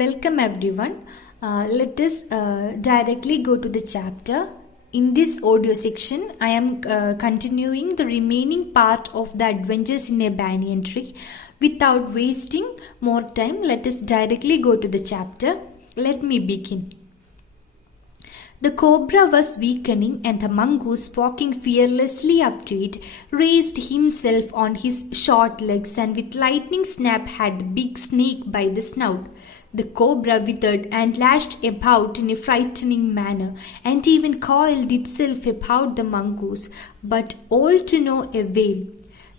Welcome everyone. Let us directly go to the chapter. In this audio section, I am continuing the remaining part of the adventures in a banyan tree. Without wasting more time, let us directly go to the chapter. Let me begin. The cobra was weakening, and the mongoose, walking fearlessly up to it, raised himself on his short legs and with lightning snap had the big snake by the snout. The cobra withered and lashed about in a frightening manner, and even coiled itself about the mongoose, but all to no avail.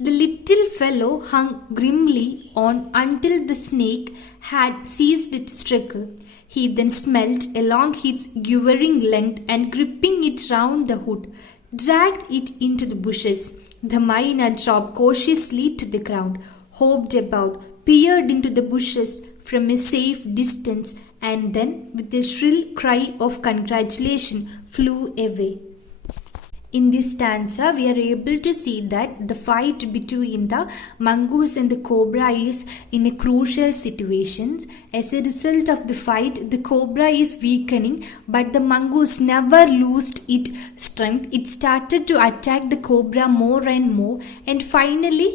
The little fellow hung grimly on until the snake had ceased its struggle. He then smelt along its quivering length and, gripping it round the hood, dragged it into the bushes. The myna dropped cautiously to the ground, hopped about, peered into the bushes from a safe distance, and then, with a shrill cry of congratulation, flew away. In this stanza, we are able to see that the fight between the mongoose and the cobra is in a crucial situation. As a result of the fight, the cobra is weakening, but the mongoose never lost its strength. It started to attack the cobra more and more, and finally,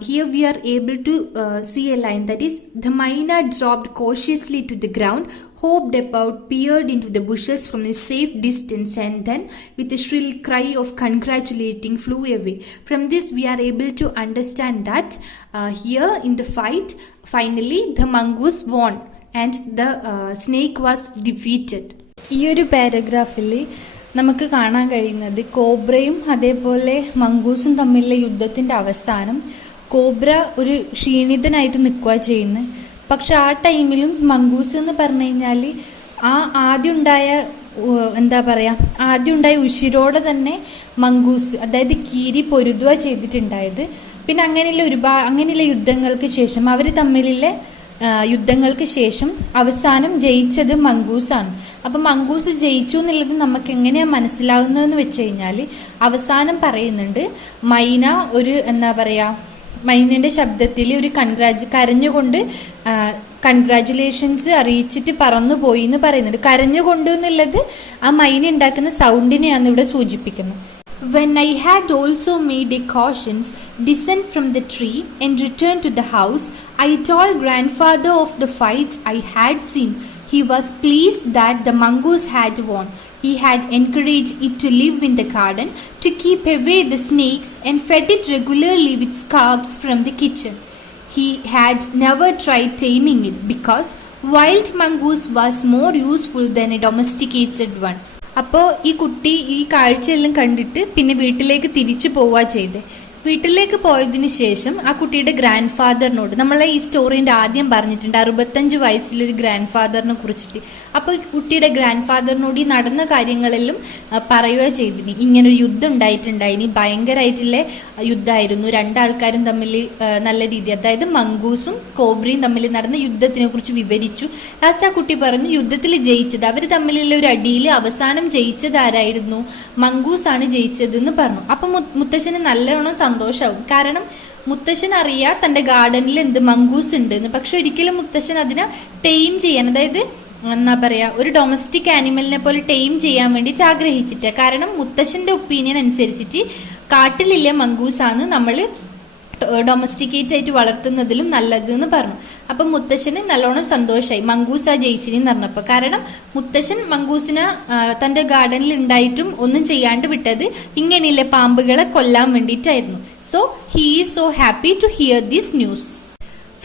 here we are able to see a line that is, the myna dropped cautiously to the ground, hopped about, peered into the bushes from a safe distance, and then, with a shrill cry of congratulating, flew away. From this, we are able to understand that here in the fight, finally the mongoose won and the snake was defeated. ഈ ഒരു പാരഗ്രാഫിൽ നമുക്ക് കാണാൻ കഴിയുന്നത് കോബ്രയും അതേപോലെ മംഗൂസും തമ്മിലുള്ള യുദ്ധത്തിൻ്റെ അവസാനം കോബ്ര ഒരു ക്ഷീണിതനായിട്ട് നിൽക്കുക ചെയ്യുന്നത്. പക്ഷെ ആ ടൈമിലും മംഗൂസ് എന്ന് പറഞ്ഞു കഴിഞ്ഞാൽ ആദ്യം ഉണ്ടായ ഉശിരോടെ തന്നെ മംഗൂസ്, അതായത് കീരി പൊരുതുക ചെയ്തിട്ടുണ്ടായത്. പിന്നെ അങ്ങനെയുള്ള യുദ്ധങ്ങൾക്ക് ശേഷം അവർ തമ്മിലുള്ള യുദ്ധങ്ങൾക്ക് ശേഷം അവസാനം ജയിച്ചത് മംഗൂസാണ്. അപ്പം മംഗൂസ് ജയിച്ചു എന്നുള്ളത് നമുക്ക് എങ്ങനെയാണ് മനസ്സിലാവുന്നതെന്ന് വെച്ച് കഴിഞ്ഞാൽ അവസാനം പറയുന്നുണ്ട്, മൈന ഒരു മൈനന്റെ ശബ്ദത്തിൽ ഒരു കരഞ്ഞുകൊണ്ട് കൺഗ്രാജുലേഷൻസ് അറിയിച്ചിട്ട് പറന്നു പോയി എന്ന് പറയുന്നുണ്ട്. കരഞ്ഞുകൊണ്ട് എന്നുള്ളത് ആ മൈന ഉണ്ടാക്കുന്ന സൗണ്ടിനെയാണ് ഇവിടെ സൂചിപ്പിക്കുന്നത്. When I had also made a cautious descent from the tree and returned to the house, I told grandfather of the fight I had seen. He was pleased that the mongoose had won. He had encouraged it to live in the garden, to keep away the snakes, and fed it regularly with scraps from the kitchen. He had never tried taming it because wild mongoose was more useful than a domesticated one. അപ്പോൾ ഈ കുട്ടി ഈ കാഴ്ചയെല്ലാം കണ്ടിട്ട് പിന്നെ വീട്ടിലേക്ക് തിരിച്ചു പോവുക ചെയ്തേ. വീട്ടിലേക്ക് പോയതിനു ശേഷം ആ കുട്ടിയുടെ ഗ്രാൻഡ് ഫാദറിനോട്, നമ്മളെ ഈ സ്റ്റോറിന്റെ ആദ്യം പറഞ്ഞിട്ടുണ്ട് 65 വയസ്സിലൊരു ഗ്രാൻഡ് ഫാദറിനെ കുറിച്ചിട്ട്. അപ്പോൾ ഈ കുട്ടിയുടെ ഗ്രാൻഡ് ഫാദറിനോട് ഈ നടന്ന കാര്യങ്ങളെല്ലാം പറയുക ചെയ്തിന്. ഇങ്ങനൊരു യുദ്ധം ഉണ്ടായിട്ടുണ്ടായിനി, ഭയങ്കരമായിട്ടുള്ള യുദ്ധമായിരുന്നു, രണ്ടാൾക്കാരും തമ്മിൽ നല്ല രീതി, അതായത് മംഗൂസും കോബ്രയും തമ്മിൽ നടന്ന യുദ്ധത്തിനെ കുറിച്ച് വിവരിച്ചു. ലാസ്റ്റ് ആ കുട്ടി പറഞ്ഞു യുദ്ധത്തിൽ ജയിച്ചത്, അവർ തമ്മിലുള്ള ഒരു അടിയിൽ അവസാനം ജയിച്ചത് ആരായിരുന്നു? മംഗൂസാണ് ജയിച്ചതെന്ന് പറഞ്ഞു. അപ്പൊ മുത്തശ്ശന് നല്ലവണ്ണം സന്തോഷമാവും. കാരണം മുത്തശ്ശൻ അറിയാം തന്റെ ഗാർഡനിൽ മംഗൂസ് ഉണ്ട് എന്ന്. പക്ഷെ ഒരിക്കലും മുത്തശ്ശൻ അതിനെ ടെയിം ചെയ്യാൻ, അതായത് ഒരു ഡൊമസ്റ്റിക് ആനിമലിനെ പോലെ ടെയിം ചെയ്യാൻ വേണ്ടിയിട്ട് ആഗ്രഹിച്ചിട്ട്. കാരണം മുത്തശ്ശന്റെ ഒപ്പീനിയൻ അനുസരിച്ചിട്ട് കാട്ടിലില്ല മംഗൂസാണ് നമ്മൾ ഡൊമസ്റ്റിക്കേറ്റ് ആയിട്ട് വളർത്തുന്നതിലും നല്ലത് എന്ന് പറഞ്ഞു. അപ്പൊ മുത്തശ്ശന് നല്ലോണം സന്തോഷമായി മംഗൂസാ ജയിച്ചിനെന്ന് പറഞ്ഞപ്പോ. കാരണം മുത്തശ്ശൻ മംഗൂസിനെ തന്റെ ഗാർഡനിൽ ഉണ്ടായിട്ടും ഒന്നും ചെയ്യാണ്ട് വിട്ടത് ഇങ്ങനെയുള്ള പാമ്പുകളെ കൊല്ലാൻ വേണ്ടിയിട്ടായിരുന്നു. So he is so happy to hear this news.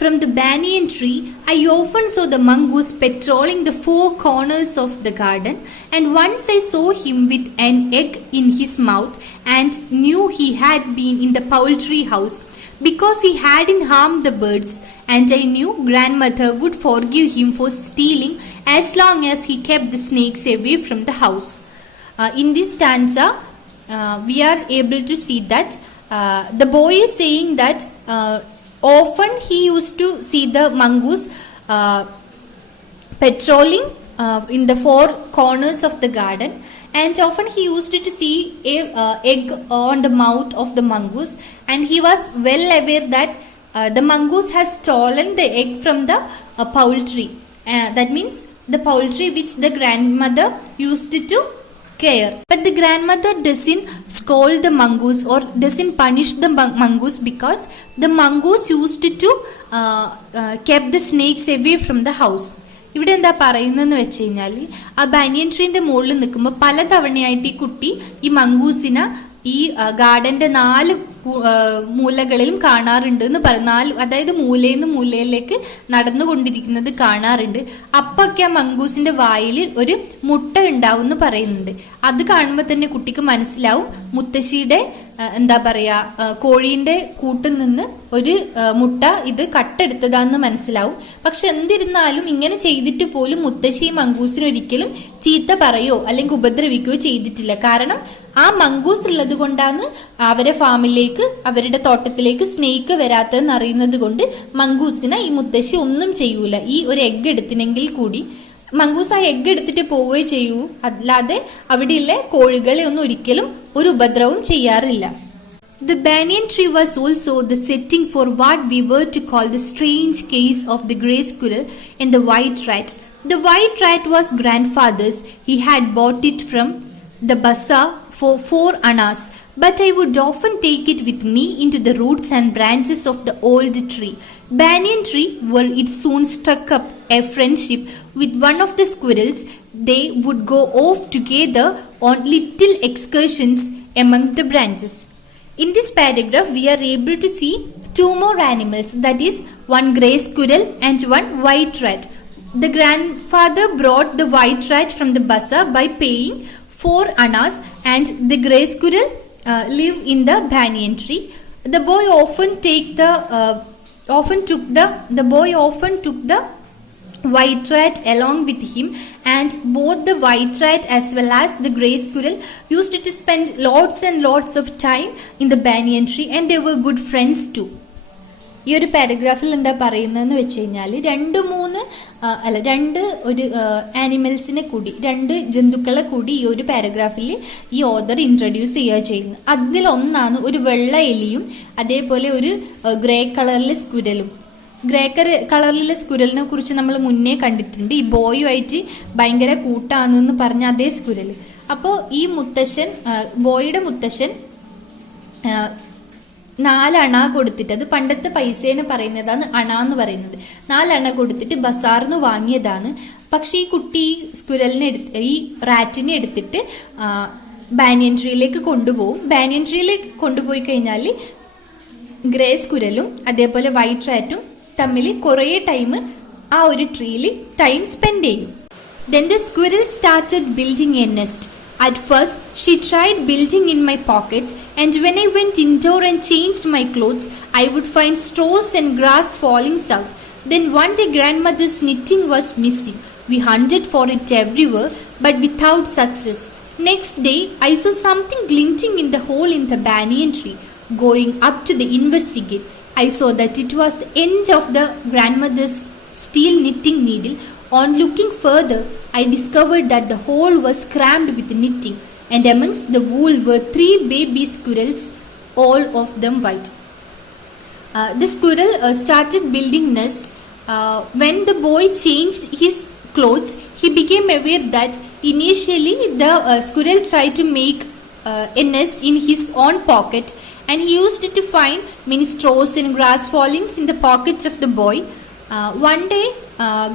From the banyan tree, I often saw the mongoose patrolling the four corners of the garden, and once I saw him with an egg in his mouth and knew he had been in the poultry house because he hadn't harmed the birds, and I knew grandmother would forgive him for stealing as long as he kept the snakes away from the house. In this stanza, we are able to see that the boy is saying that often he used to see the mongoose patrolling in the four corners of the garden, and often he used to see a egg on the mouth of the mongoose, and he was well aware that the mongoose has stolen the egg from the poultry, That means the poultry which the grandmother used to care. But the grandmother doesn't scold the mongoose or doesn't punish the mongoose because the mongoose used to keep the snakes away from the house. ഇവിടെ എന്താ പറയുന്നതെന്ന് വെച്ച് കഴിഞ്ഞാൽ ആ ബാനിയൻ ട്രീന്റെ മുകളിൽ നിൽക്കുമ്പോൾ പലതവണയായിട്ട് ഈ കുട്ടി ഈ മംഗൂസിനെ ഈ ഗാർഡന്റെ 4 മൂലകളിലും കാണാറുണ്ട് എന്ന് പറഞ്ഞു. അതായത് മൂലയിൽ നിന്ന് മൂലയിലേക്ക് നടന്നുകൊണ്ടിരിക്കുന്നത് കാണാറുണ്ട്. അപ്പൊക്കെ ആ മംഗൂസിന്റെ വായിൽ ഒരു മുട്ട ഉണ്ടാവും എന്ന് പറയുന്നുണ്ട്. അത് കാണുമ്പോൾ തന്നെ കുട്ടിക്ക് മനസ്സിലാവും മുത്തശ്ശിയുടെ എന്താ പറയാ കോഴീന്റെ കൂട്ടിൽ നിന്ന് ഒരു മുട്ട ഇത് കട്ടെടുത്തതാന്ന് മനസ്സിലാവും. പക്ഷെ എന്തിരുന്നാലും ഇങ്ങനെ ചെയ്തിട്ട് പോലും മുത്തശ്ശി മംഗൂസിന് ഒരിക്കലും ചീത്ത പറയോ അല്ലെങ്കിൽ ഉപദ്രവിക്കുകയോ ചെയ്തിട്ടില്ല. കാരണം ആ മംഗൂസ് ഉള്ളത് കൊണ്ടാണ് അവരെ ഫാമിലേക്ക് അവരുടെ തോട്ടത്തിലേക്ക് സ്നേക്ക് വരാത്തതെന്ന് അറിയുന്നത് കൊണ്ട് മംഗൂസിനെ ഈ മുത്തശ്ശി ഒന്നും ചെയ്യൂല. ഈ ഒരു എഗ് എടുത്തിനെങ്കിൽ കൂടി മംഗൂസ് ആ എഗ് എടുത്തിട്ട് പോവുകയോ ചെയ്യൂ, അല്ലാതെ അവിടെയുള്ള കോഴികളെ ഒന്നും ഒരിക്കലും ഒരു ഉപദ്രവവും ചെയ്യാറില്ല. The banyan tree was also the setting for what we were to call the strange case of the grey squirrel and the white rat. The white rat was grandfather's. He had bought it from the bazaar for 4 annas, but I would often take it with me into the roots and branches of the old tree. Banyan tree, where it soon struck up a friendship with one of the squirrels. They would go off together on little excursions among the branches. In this paragraph, we are able to see 2 more animals, that is, one grey squirrel and one white rat. The grandfather brought the white rat from the bazaar by paying 4 annas, and the grey squirrel lived in the banyan tree. The boy often took the white rat along with him, and both the white rat as well as the grey squirrel used to spend lots and lots of time in the banyan tree, and they were good friends too. ഈ ഒരു പാരഗ്രാഫിൽ എന്താ പറയുന്നതെന്ന് വെച്ച് കഴിഞ്ഞാൽ രണ്ട് ആനിമൽസിനെ കൂടി 2 ജന്തുക്കളെ കൂടി ഈ ഒരു പാരഗ്രാഫിൽ ഈ ഓതർ ഇൻട്രൊഡ്യൂസ് ചെയ്യുക ചെയ്യുന്നത്. അതിലൊന്നാണ് ഒരു വെള്ള എലിയും അതേപോലെ ഒരു ഗ്രേ കളറിലെ സ്ക്വിരലും. ഗ്രേ കളറിലെ സ്ക്വിരലിനെ കുറിച്ച് നമ്മൾ മുന്നേ കണ്ടിട്ടുണ്ട്. ഈ ബോയുമായിട്ട് ഭയങ്കര കൂട്ടാണെന്ന് പറഞ്ഞ അതേ സ്ക്വിരൽ. അപ്പോൾ ഈ ബോയുടെ മുത്തശ്ശൻ 4 അണ കൊടുത്തിട്ട്, അത് പണ്ടത്തെ പൈസേനെ പറയുന്നതാണ് അണ എന്ന് പറയുന്നത്, 4 അണ കൊടുത്തിട്ട് ബസാറിന്ന് വാങ്ങിയതാണ്. പക്ഷെ ഈ കുട്ടി ഈ റാറ്റിനെ എടുത്തിട്ട് ബാനിയൻ ട്രീയിലേക്ക് കൊണ്ടുപോകും. ബാനിയൻ ട്രീയിലേക്ക് കൊണ്ടുപോയി കഴിഞ്ഞാൽ ഗ്രേ സ്ക്വിരലും അതേപോലെ വൈറ്റ് റാറ്റും തമ്മിൽ കുറേ ടൈം ആ ഒരു ട്രീയിൽ ടൈം സ്പെൻഡ് ചെയ്യും. Then the squirrel started building a nest. At first, she tried building in my pockets, and when I went indoor and changed my clothes, I would find straws and grass falling out. Then one day grandmother's knitting was missing. We hunted for it everywhere, but without success. Next day, I saw something glinting in the hole in the banyan tree. Going up to investigate, I saw that it was the end of the grandmother's steel knitting needle. On looking further, I discovered that the hole was crammed with knitting, and amongst the wool were 3 baby squirrels, all of them white. The squirrel started building nest. When the boy changed his clothes, he became aware that initially the squirrel tried to make a nest in his own pocket, and he used to find many straws and grass fallings in the pockets of the boy. One day,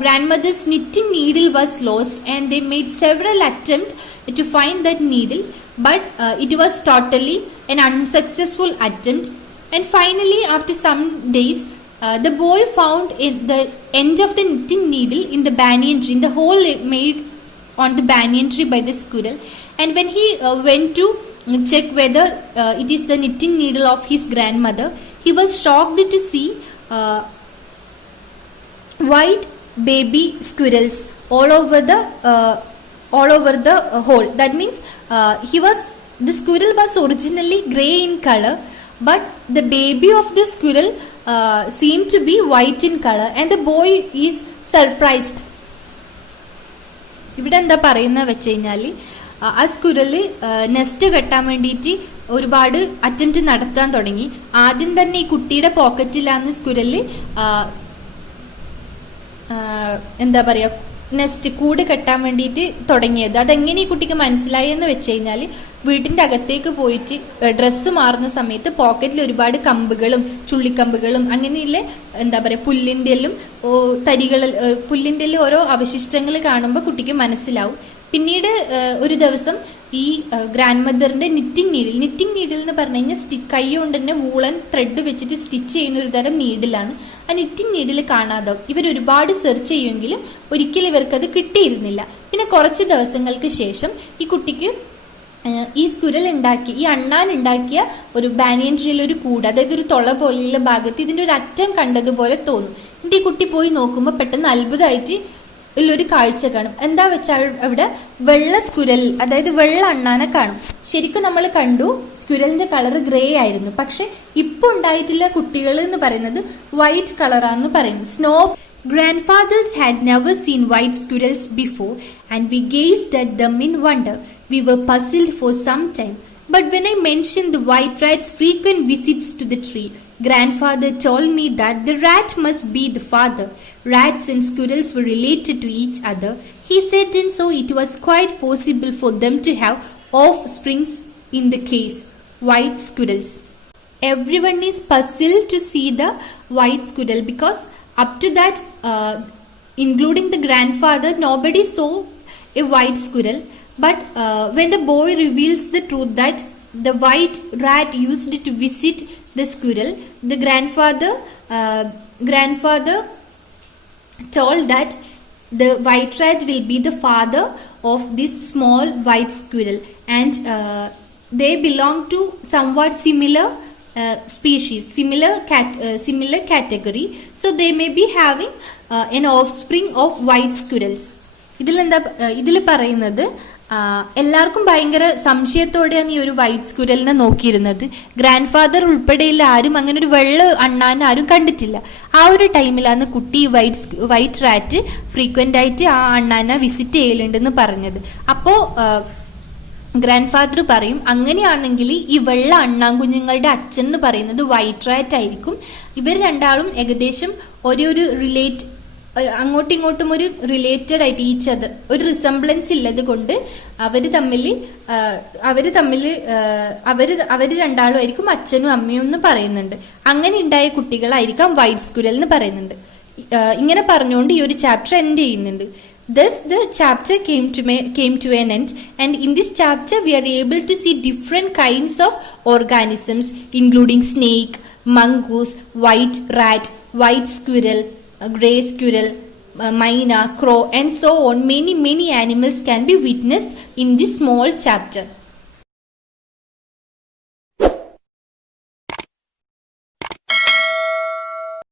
grandmother's knitting needle was lost, and they made several attempts to find that needle, but it was totally an unsuccessful attempt. And finally, after some days, the boy found the end of the knitting needle in the banyan tree, in the hole made on the banyan tree by the squirrel. And when he went to check whether it is the knitting needle of his grandmother, he was shocked to see white baby squirrels all over the hole. That means the squirrel was originally grey in color, but the baby of the squirrel seemed to be white in color, and the boy is surprised. ഇവിടെ എന്താ പറയുന്ന വെച്ച് കഴിഞ്ഞാൽ ആ സ്ക്വിരല് നെസ്റ്റ് കെട്ടാൻ വേണ്ടിയിട്ട് ഒരുപാട് അറ്റംപ്റ്റ് നടത്താൻ തുടങ്ങി. ആദ്യം തന്നെ ഈ കുട്ടിയുടെ പോക്കറ്റിലാണ് സ്ക്വിരല് എന്താ പറയുക, നെസ്റ്റ് കൂട് കെട്ടാൻ വേണ്ടിയിട്ട് തുടങ്ങിയത്. അതെങ്ങനെ ഈ കുട്ടിക്ക് മനസ്സിലായി എന്ന് വെച്ച് കഴിഞ്ഞാൽ, വീട്ടിന്റെ അകത്തേക്ക് പോയിട്ട് ഡ്രസ്സ് മാറുന്ന സമയത്ത് പോക്കറ്റിൽ ഒരുപാട് കമ്പുകളും ചുള്ളിക്കമ്പുകളും അങ്ങനെയുള്ള എന്താ പറയുക പുല്ലിൻ്റെ ഓരോ അവശിഷ്ടങ്ങൾ കാണുമ്പോൾ കുട്ടിക്ക് മനസ്സിലാവും. പിന്നീട് ഒരു ദിവസം ഈ ഗ്രാൻഡ് മദറിന്റെ നിറ്റിംഗ് നീഡിൽ എന്ന് പറഞ്ഞു കഴിഞ്ഞാൽ കൈ കൊണ്ട് തന്നെ വൂളൻ ത്രെഡ് വെച്ചിട്ട് സ്റ്റിച്ച് ചെയ്യുന്ന ഒരു തരം നീഡിലാണ്. ആ നിറ്റിംഗ് നീഡിൽ കാണാതെ ഇവർ ഒരുപാട് സെർച്ച് ചെയ്യുമെങ്കിലും ഒരിക്കലും ഇവർക്കത് കിട്ടിയിരുന്നില്ല. പിന്നെ കുറച്ച് ദിവസങ്ങൾക്ക് ശേഷം ഈ കുട്ടിക്ക് ഈ ഈ അണ്ണാൻ ഉണ്ടാക്കിയ ഒരു ബാനിയൻ ട്രീയിൽ ഒരു കൂട്, അതായത് ഒരു തുള പോലെയുള്ള ഭാഗത്ത് ഇതിന്റെ ഒരു അറ്റം കണ്ടതുപോലെ തോന്നും. എന്നിട്ട് ഈ കുട്ടി പോയി നോക്കുമ്പോൾ പെട്ടെന്ന് അത്ഭുതമായിട്ട് ഉള്ളൊരു കാഴ്ച കാണും. എന്താ വെച്ചാൽ അവിടെ വെള്ള സ്കുരൽ, അതായത് വെള്ള അണ്ണാനെ കാണും. ശരിക്കും നമ്മൾ കണ്ടു സ്കുരലിന്റെ കളർ ഗ്രേ ആയിരുന്നു. പക്ഷെ ഇപ്പൊ ഉണ്ടായിട്ടുള്ള കുട്ടികൾ എന്ന് പറയുന്നത് വൈറ്റ് കളറാന്ന് പറയുന്നത്. Snow grandfathers had never seen white squirrels before, and we gazed at them in wonder. We were puzzled for some time. But when I mentioned the white rat's frequent visits to the tree, grandfather told me that the rat must be the father. Rats and squirrels were related to each other, he said, and so it was quite possible for them to have offsprings. In the case, white squirrels. Everyone is puzzled to see the white squirrel because up to that, including the grandfather, nobody saw a white squirrel. But when the boy reveals the truth that the white rat used to visit the squirrel, the grandfather told that the white rat will be the father of this small white squirrel, and they belong to somewhat similar species, similar category, so they may be having an offspring of white squirrels. ഇതിൽ പറയുന്നത് എല്ലാവർക്കും ഭയങ്കര സംശയത്തോടെയാണ് ഈ ഒരു വൈറ്റ് സ്കുരലിനെ നോക്കിയിരുന്നത്. Grand father ഉൾപ്പെടെയുള്ള ആരും അങ്ങനെ ഒരു വെള്ള അണ്ണാൻ ആരും കണ്ടിട്ടില്ല. ആ ഒരു ടൈമിലാണ് കുട്ടി വൈറ്റ് റാറ്റ് ഫ്രീക്വന്റ് ആയിട്ട് ആ അണ്ണാനെ വിസിറ്റ് ചെയ്യലുണ്ടെന്ന് പറഞ്ഞത്. അപ്പോ ഗ്രാൻഡ് ഫാദർ പറയും, അങ്ങനെയാണെങ്കിൽ ഈ വെള്ള അണ്ണാൻകുഞ്ഞുങ്ങളുടെ അച്ഛൻ എന്ന് പറയുന്നത് വൈറ്റ് റാറ്റ് ആയിരിക്കും. ഇവർ രണ്ടാളും ഏകദേശം അങ്ങോട്ടും ഇങ്ങോട്ടും ഒരു റിലേറ്റഡ് ആയിട്ട് ഈച്ച് അതർ ഒരു റിസംബ്ലൻസ് ഉള്ളത് കൊണ്ട് അവര് രണ്ടാളും ആയിരിക്കും അച്ഛനും അമ്മയും എന്ന് പറയുന്നുണ്ട്. അങ്ങനെ ഉണ്ടായ കുട്ടികളായിരിക്കാം വൈറ്റ് സ്കുരൽ എന്ന് പറയുന്നുണ്ട്. ഇങ്ങനെ പറഞ്ഞുകൊണ്ട് ഈ ഒരു ചാപ്റ്റർ എൻഡ് ചെയ്യുന്നുണ്ട്. Thus the chapter came to an end, and in this chapter we are able to see different kinds of organisms, including snake, mongoose, white rat, white squirrel, grey squirrel, myna, crow, and so on. Many animals can be witnessed in this small chapter.